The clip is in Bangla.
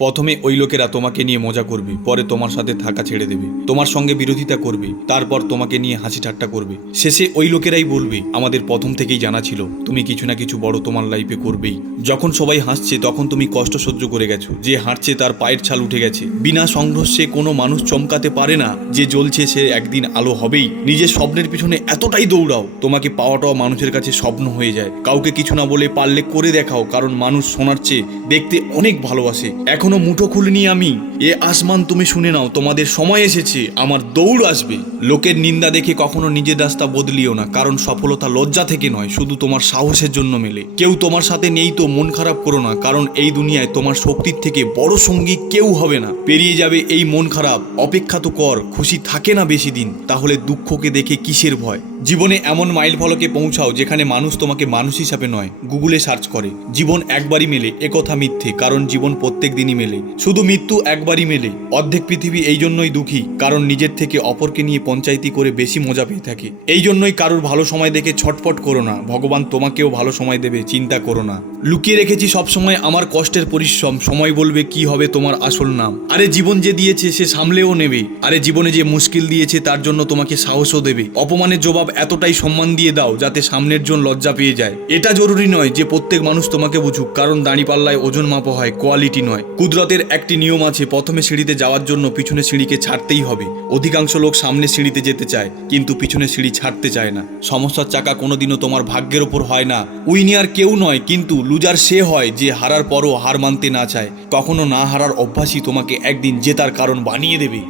প্রথমে ওই লোকেরা তোমাকে নিয়ে মজা করবে, পরে তোমার সাথে থাকা ছেড়ে দেবে, তোমার সঙ্গে বিরোধিতা করবে, তারপর তোমাকে নিয়ে হাসি ঠাট্টা করবে। শেষে ওই লোকেরাই বলবে আমাদের প্রথম থেকেই জানা ছিল তুমি কিছু না কিছু বড় তোমার লাইফে করবেই। যখন সবাই হাসছে তখন তুমি কষ্ট সহ্য করে গেছো, যে হাঁটছে তার পায়ের ছাল উঠে গেছে। বিনা সংঘর্ষে কোনো মানুষ চমকাতে পারে না, যে জ্বলছে সে একদিন আলো হবেই। নিজের স্বপ্নের পিছনে এতটাই দৌড়াও তোমাকে পাওয়াটাও মানুষের কাছে স্বপ্ন হয়ে যায়। কাউকে কিছু না বলে পারলে করে দেখাও, কারণ মানুষ শোনার চেয়ে দেখতে অনেক ভালোবাসে। এখনো মুঠো খুলিনি আমি, এ আসমান তুমি শুনে নাও, তোমাদের সময় এসেছে, আমার দৌড় আসবে। লোকের নিন্দা দেখে কখনো নিজের রাস্তা বদলিও না, কারণ সফলতা লজ্জা থেকে নয়, শুধু তোমার সাহসের জন্য মেলে। কেউ তোমার সাথে নেই তো মন খারাপ করো না, কারণ এই দুনিয়ায় তোমার শক্তির থেকে বড় সঙ্গী কেউ হবে না। পেরিয়ে যাবে এই মন খারাপ, অপেক্ষা তো কর, খুশি থাকে না বেশি দিন, তাহলে দুঃখকে দেখে কিসের ভয়। জীবনে এমন মাইল ফলকে পৌঁছাও যেখানে মানুষ তোমাকে মানুষ হিসাবে নয়, গুগলে সার্চ করে। জীবন একবারই মেলে একথা মিথ্যে, কারণ জীবন প্রত্যেক দিনই মেলে, শুধু মৃত্যু একবারই মেলে। অর্ধেক পৃথিবী এই জন্যই দুঃখী, কারণ নিজের থেকে অপরকে নিয়ে পঞ্চায়েতি করে বেশি মজা পেয়ে থাকে। এই জন্যই কারোর ভালো সময় দেখে ছটফট করো না, ভগবান তোমাকেও ভালো সময় দেবে, চিন্তা করো না। লুকিয়ে রেখেছি সবসময় আমার কষ্টের পরিশ্রম, সময় বলবে কি হবে তোমার আসল নাম। আরে জীবন যে দিয়েছে সে সামলেও নেবে, আরে জীবনে যে মুশকিল দিয়েছে তার জন্য তোমাকে সাহসও দেবে। অপমানের জবাব এতটাই সম্মান দিয়ে দাও যাতে সামনের জন লজ্জা পেয়ে যায়। এটা জরুরি নয় যে প্রত্যেক মানুষ তোমাকে বুঝুক, কারণ দাঁড়িপাল্লায় ওজন মাপা হয়, কোয়ালিটি নয়। কুদরতের একটি নিয়ম আছে, প্রথমে সিঁড়িতে যাওয়ার জন্য পিছনে সিঁড়িকে ছাড়তেই হবে। অধিকাংশ লোক সামনে সিঁড়িতে যেতে চায় কিন্তু পিছনে সিঁড়ি ছাড়তে চায় না। সমস্যার চাকা কোনোদিনও তোমার ভাগ্যের ওপর হয় না। উইনিয়ার কেউ নয়, কিন্তু লুজার সে হয় যে হারার পরও হার মানতে না চায়। কখনো না হারার অভ্যাসই তোমাকে একদিন জেতার কারণ বানিয়ে দেবে।